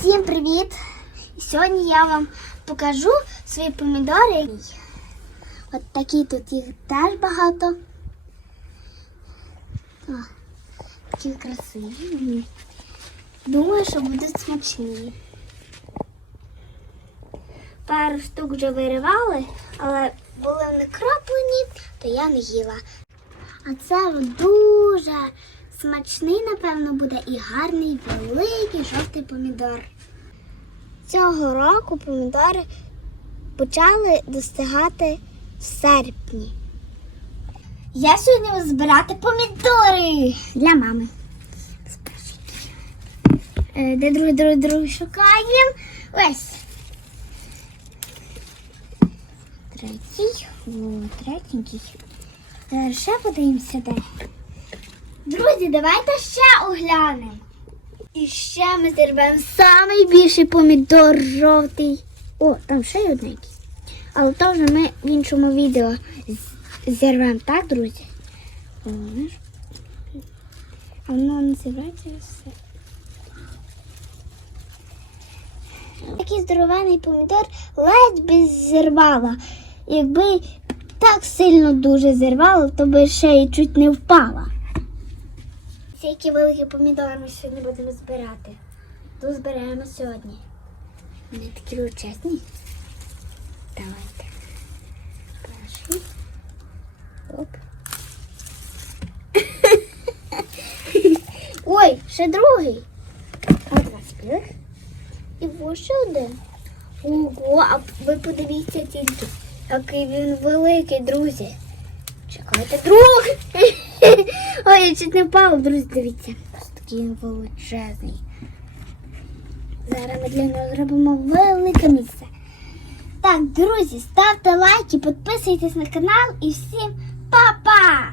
Всім привіт! Сьогодні я вам покажу свої помідори. От такі тут їх теж багато. О, такі красиві. Думаю, що будуть смачні. Пару штук вже виривали, але були вони кроплені, то я не їла. А це дуже смачний, напевно, буде і гарний великий жовтий помідор. Цього року помідори почали достигати в серпні. Я сьогодні буду збирати помідори для мами. Е, Де другий, другий, другий шукаємо. Ось. Третій. О, третенький. Зараз ще подивимося де. Друзі, давайте ще оглянемо. І ще ми зірвемо найбільший помідор жовтий. О, там ще є одненький. Але то вже ми в іншому відео зірвемо, так, друзі? А воно не зірветься все. Такий здоровений помідор ледь би зірвала. Якби так сильно дуже зірвало, то би ще й чуть не впала. Ці які великі помідори ми сьогодні будемо збирати. Тут збираємо сьогодні. Вони такі величезні. Давайте. Перший. Оп. Ой, ще другий. От два спілих. І ось ще один. Ого, а ви подивіться тільки, який він великий, друзі. Чекайте, другий. Ой, я чуть не впала, друзі, дивіться. Ось такий величезний. Зараз ми для нього зробимо велике місце. Так, друзі, ставте лайки, підписуйтесь на канал і всім па-па!